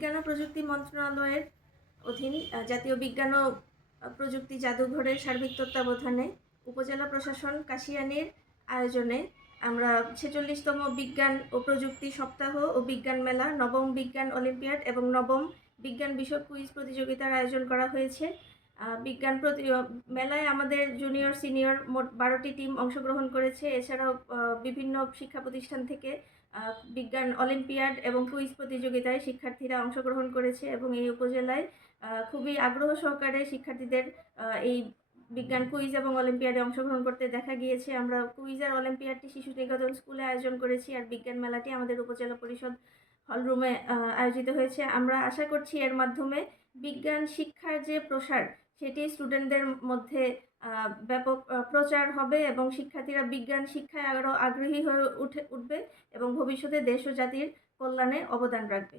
বিজ্ঞান ও প্রযুক্তি মন্ত্রণালয়ের অধীন জাতীয় বিজ্ঞান ও প্রযুক্তি জাদুঘরের সার্বিক তত্ত্বাবধানে উপজেলা প্রশাসন কাশিয়ানির আয়োজনে আমরা ছেচল্লিশতম বিজ্ঞান ও প্রযুক্তি সপ্তাহ ও বিজ্ঞান মেলা, নবম বিজ্ঞান অলিম্পিয়াড এবং নবম বিজ্ঞান বিষয়ক কুইজ প্রতিযোগিতার আয়োজন করা হয়েছে। বিজ্ঞান প্রতি মেলায় আমাদের জুনিয়র সিনিয়র মোট বারোটি টিম অংশগ্রহণ করেছে। এছাড়াও বিভিন্ন শিক্ষা প্রতিষ্ঠান থেকে বিজ্ঞান অলিম্পিয়াড এবং কুইজ প্রতিযোগিতায় শিক্ষার্থীরা অংশগ্রহণ করেছে এবং এই উপজেলায় খুবই আগ্রহ সহকারে শিক্ষার্থীদের এই বিজ্ঞান কুইজ এবং অলিম্পিয়াডে অংশগ্রহণ করতে দেখা গিয়েছে। আমরা কুইজ আর অলিম্পিয়াডটি শিশু নিকেতন স্কুলে আয়োজন করেছি আর বিজ্ঞান মেলাটি আমাদের উপজেলা পরিষদ হলরুমে আয়োজিত হয়েছে। আমরা আশা করছি এর মাধ্যমে বিজ্ঞান শিক্ষার যে প্রসার, সেটি স্টুডেন্টদের মধ্যে ব্যাপক প্রচার হবে এবং শিক্ষার্থীরা বিজ্ঞান শিক্ষায় আরও আগ্রহী হয়ে উঠে, উঠবে এবং ভবিষ্যতে দেশ ও জাতির কল্যাণে অবদান রাখবে।